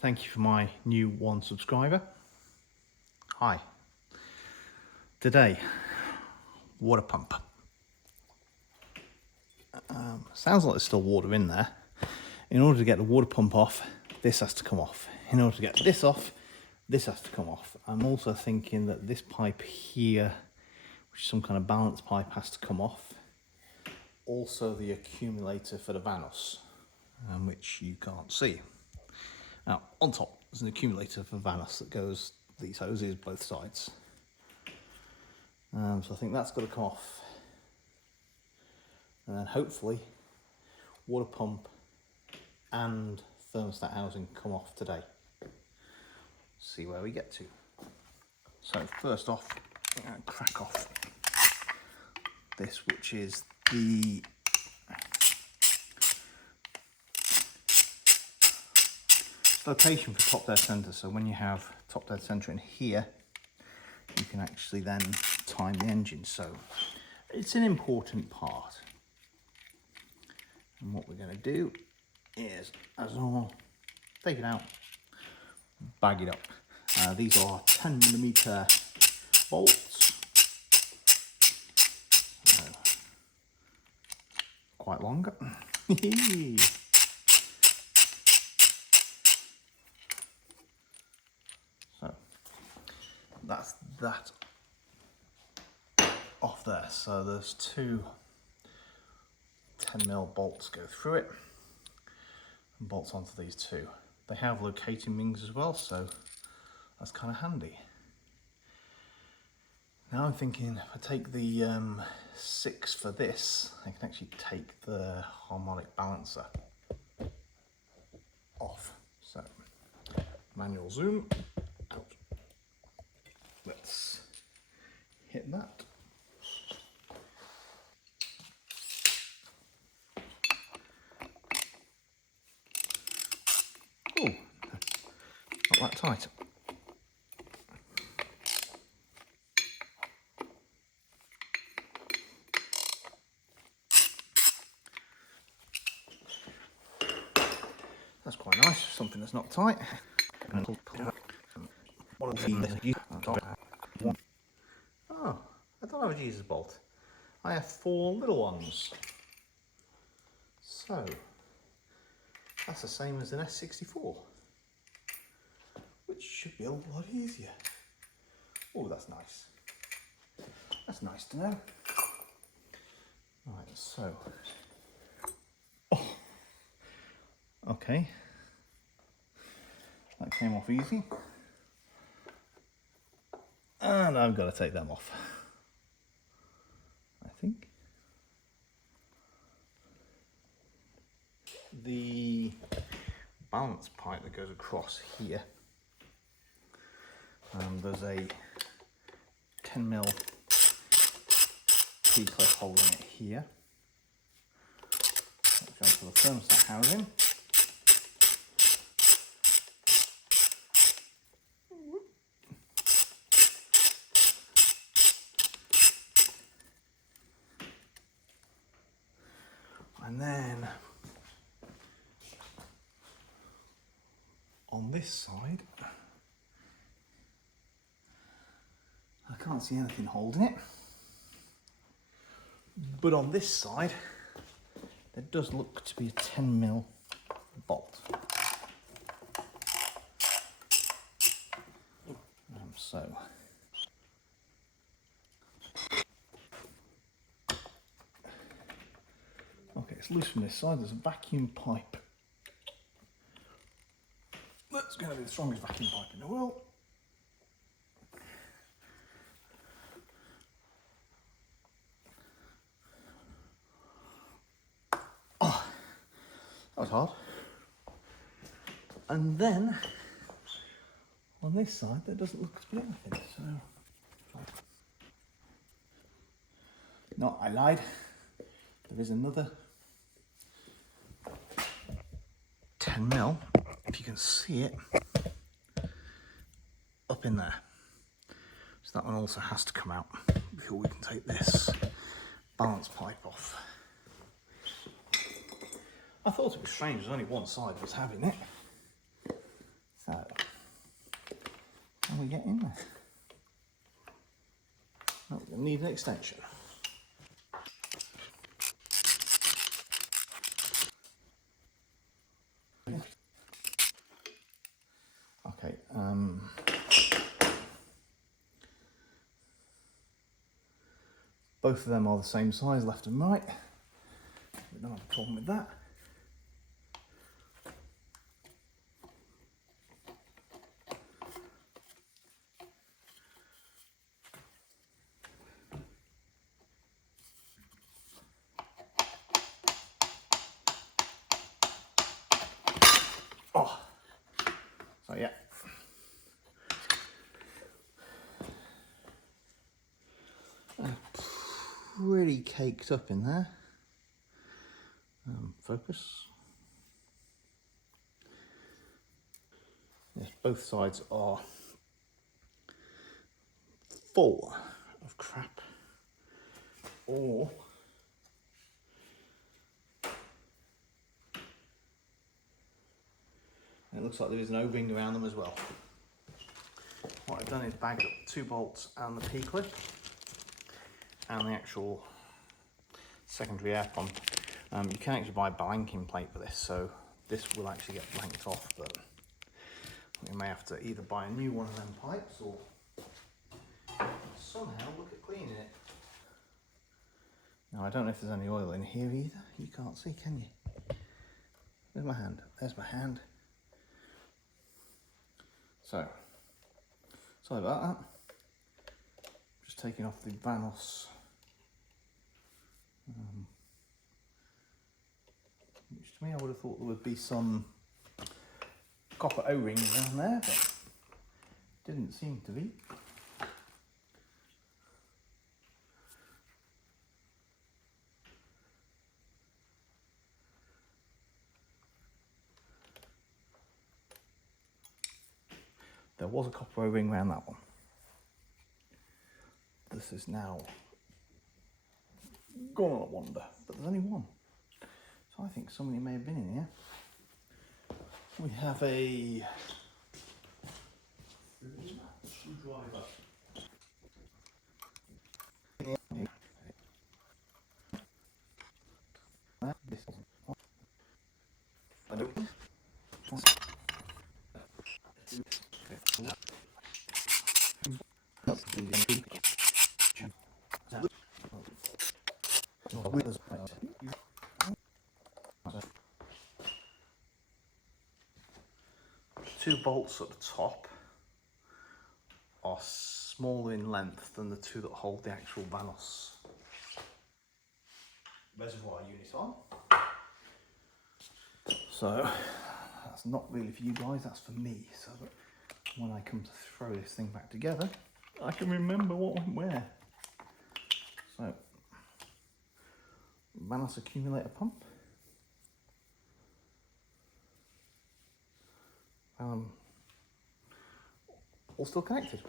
Thank you for my new one subscriber. Hi. Today, water pump. Sounds like there's still water in there. In order to get the water pump off, this has to come off. In order to get this off, this has to come off. I'm also thinking that this pipe here, which is some kind of balance pipe, has to come off. Also the accumulator for the Vanos, which you can't see. Now, on top, there's an accumulator for Vanos that goes these hoses both sides. So I think that's got to come off. And then hopefully, water pump and thermostat housing come off today. See where we get to. So first off, I'm going to crack off this, which is the location for top dead center. So when you have top dead center in here, you can actually then time the engine. So it's an important part. And what we're going to do is, as normal, take it out, bag it up. These are 10mm bolts. Quite long. So that's that off there. So there's two 10mm bolts go through it and bolts onto these two. They have locating rings as well, so that's kind of handy. Now I'm thinking if I take the 6 for this, I can actually take the harmonic balancer off. So manual zoom out. Let's hit that. Oh, not that tight. That's quite nice, something that's not tight. Oh, I don't have a Jesus bolt. I have 4 little ones. So, that's the same as an S62, which should be a lot easier. Oh, that's nice. That's nice to know. Right, so. Oh, okay. That came off easy. And I've got to take them off, I think. The balance pipe that goes across here, there's a 10mm P-clip holding it here. Let's go to the thermostat housing. And then on this side, I can't see anything holding it, but on this side there does look to be a 10mm bolt. So okay, it's loose from this side. There's a vacuum pipe. That's going to be the strongest vacuum pipe in the world. Oh, that was hard. And then on this side, there doesn't look to be anything. So, no, I lied. There is another 10mm, if you can see it, up in there. So that one also has to come out before we can take this balance pipe off. I thought it was strange, there's only one side that was having it. So, how do we get in there? Oh, we need an extension. Okay, both of them are the same size, left and right. We don't have a problem with that. Oh, so yeah. Pretty caked up in there. Focus. Yes, both sides are full of crap. Or it looks like there is an O-ring around them as well. What I've done is bagged up 2 bolts and the P-clip and the actual secondary air pump. You can actually buy a blanking plate for this, so this will actually get blanked off, but we may have to either buy a new one of them pipes or somehow look at cleaning it. Now I don't know if there's any oil in here either. You can't see, can you? There's my hand. There's my hand. So, sorry about that. Just taking off the Vanos, which to me I would have thought there would be some copper O-rings down there, but didn't seem to be. There was a copper O-ring around that one. This is now gone on a wander, but there's only one. So I think somebody may have been in here. We have a screwdriver. Two bolts at the top are smaller in length than the two that hold the actual Vanos reservoir unit on. So that's not really for you guys, that's for me, so that when I come to throw this thing back together, I can remember what went where. So, Vanos accumulator pump. All still connected.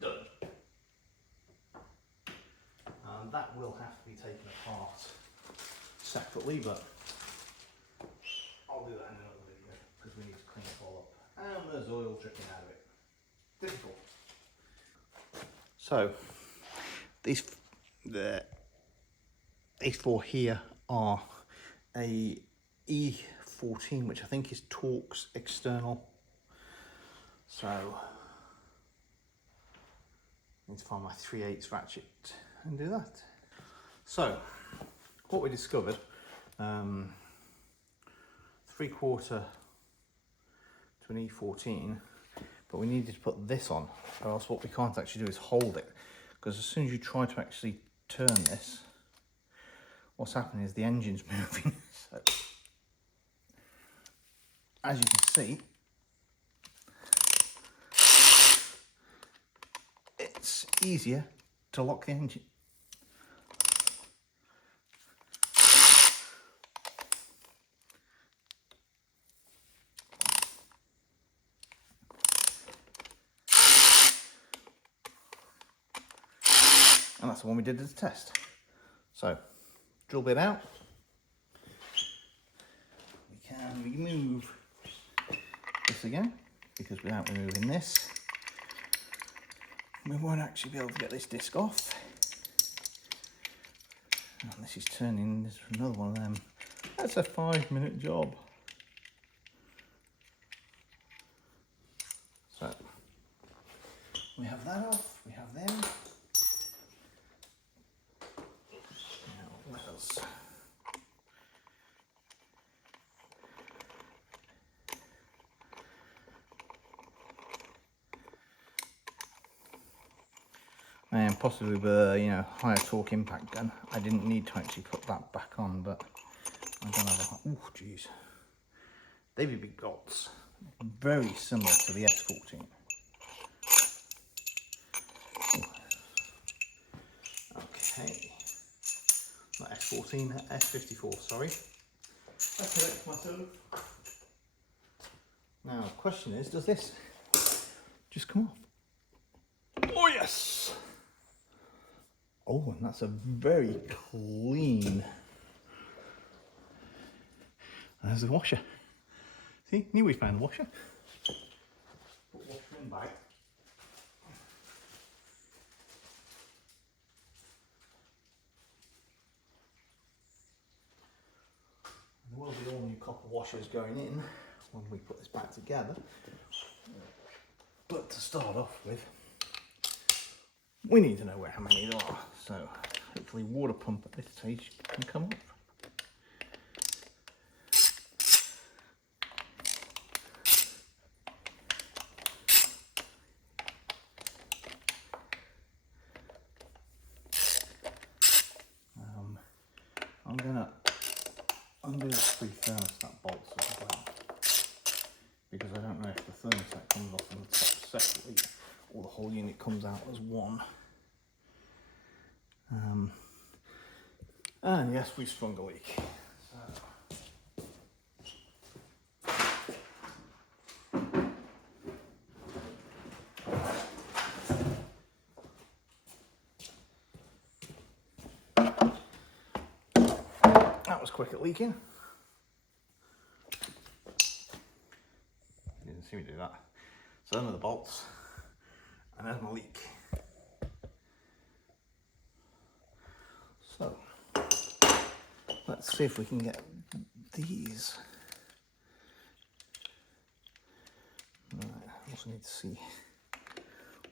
Done. And that will have to be taken apart separately, but I'll do that in another video because we need to clean it all up. And there's oil dripping out of it. Difficult. So these 4 here are a E14, which I think is Torx external. So I need to find my 3/8 ratchet and do that. So what we discovered, 3/4 to an E14, but we needed to put this on, or else what we can't actually do is hold it, because as soon as you try to actually turn this, what's happening is the engine's moving. So, as you can see, it's easier to lock the engine. And that's the one we did as a test. So, drill bit out. We can remove again, because without removing this, we won't actually be able to get this disc off. And this is turning into another one of them. That's a 5-minute job. So we have that off, we have them. Now what else? And possibly with a higher torque impact gun, I didn't need to actually put that back on, but I'm gonna have a, oh geez, they be big bolts, very similar to the S14. Okay, not S14, S54, sorry. I correct myself. Now the question is, does this just come off? Oh yes! Oh, and that's a very clean. There's the washer. See, knew we found the washer. Put washer in bag. There will be all new copper washers going in when we put this back together. But to start off with, we need to know how many there are. So hopefully water pump at this stage can come off. I'm gonna undo the 3 thermostat bolts as well, because I don't know if the thermostat comes off on the top separately or the whole unit comes out as one. And yes, we sprung a leak. That was quick at leaking. Didn't see me do that. So them are the bolts, and there's my leak. So let's see if we can get these. Right, I also need to see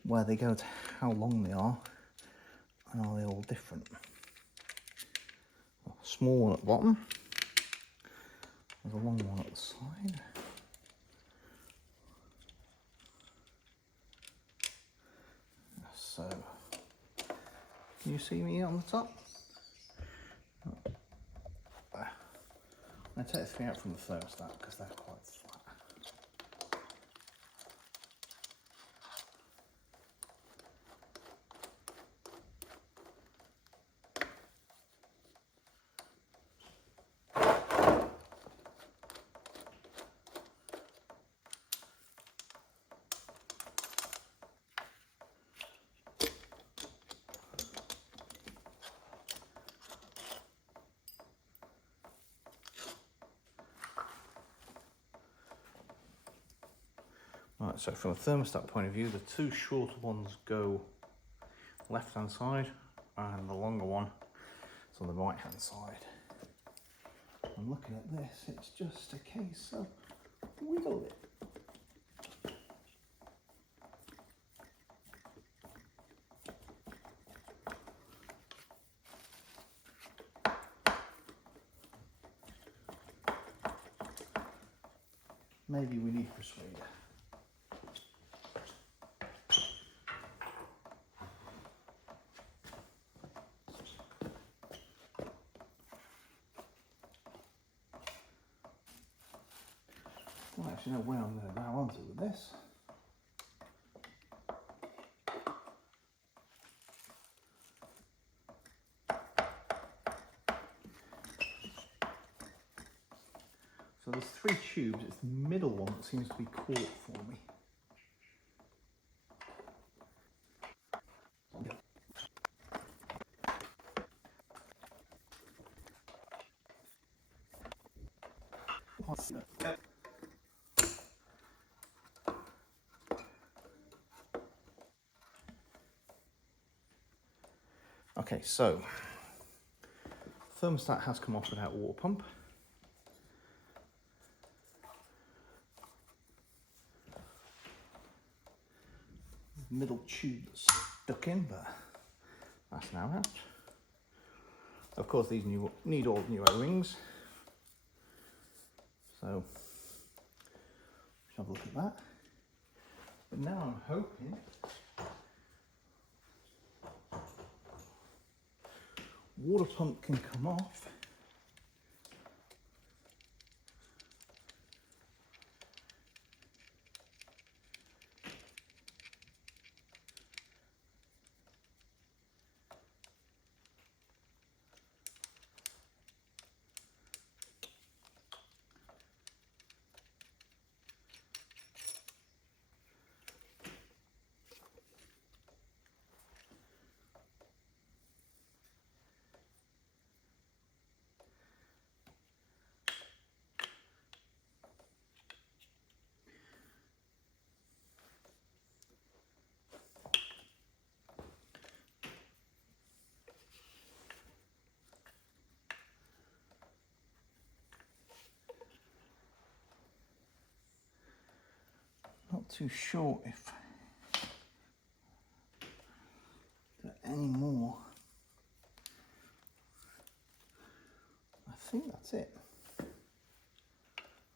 where they go, to how long they are, and are they all different. Small one at the bottom, there's a long one at the side. So, can you see me on the top? I'm going to take the 3 out from the thermostat because they're quite flat. Right, so from a thermostat point of view, the 2 shorter ones go left hand side and the longer one is on the right hand side. And looking at this, it's just a case of wiggle it. Maybe we need persuader. I don't actually know where I'm going to bow onto with this. So there's 3 tubes, it's the middle one that seems to be caught for me. Okay, so thermostat has come off without water pump. Middle tube that's stuck in, but that's now out. Of course, these need all new O-rings. So let's have a look at that. But now I'm hoping water pump can come off. Not too sure if there are any more. I think that's it.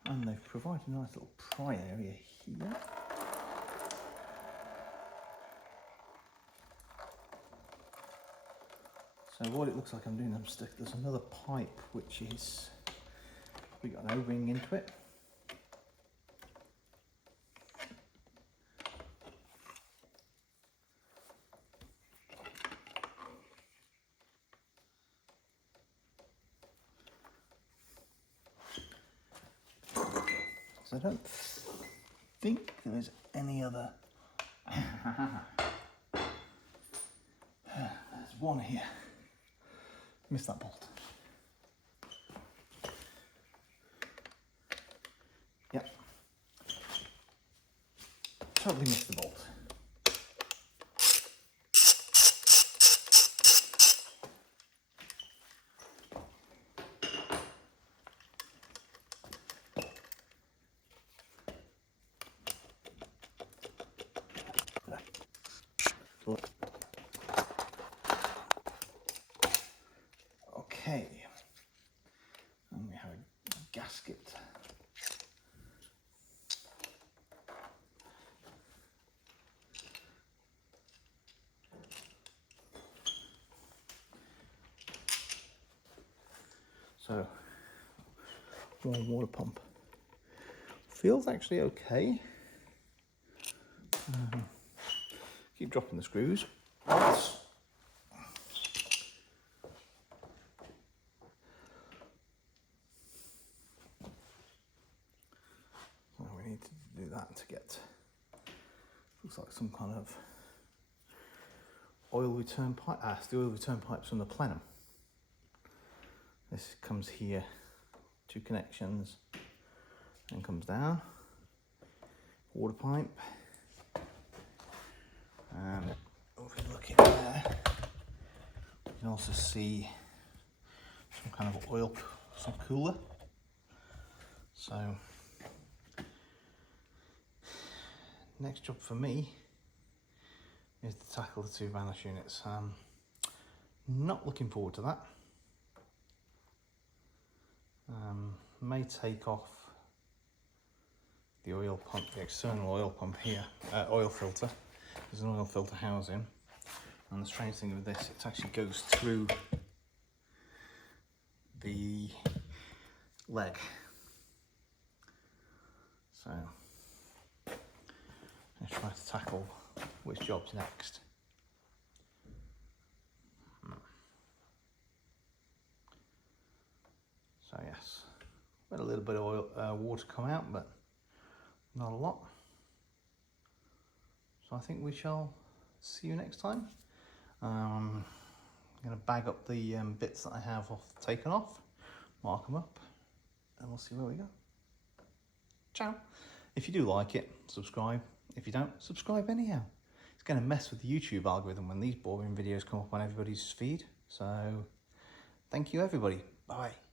And they've provided a nice little pry area here. So what it looks like I'm doing, there's another pipe which is, we got an O-ring into it. So I don't think there is any other. There's one here. Missed that bolt. Yep. Totally missed the bolt. Okay, and we have a gasket. So, warm water pump. Feels actually okay. Keep dropping the screws. We need to do that to get, looks like some kind of oil return pipe. It's the oil return pipes from the plenum. This comes here, 2 connections, and comes down. Water pipe. And if we look in there, you can also see some kind of oil, some cooler. So, next job for me is to tackle the 2 vanish units. Not looking forward to that. May take off the oil pump, the external oil pump here, oil filter. There's an oil filter housing, and the strange thing with this, it actually goes through the leg. So let's try to tackle which job's next. So yes, let a little bit of oil, water come out, but not a lot. So I think we shall see you next time. I'm going to bag up the bits that I have taken off, mark them up, and we'll see where we go. Ciao. If you do like it, subscribe. If you don't, subscribe anyhow. It's going to mess with the YouTube algorithm when these boring videos come up on everybody's feed. So thank you everybody. Bye.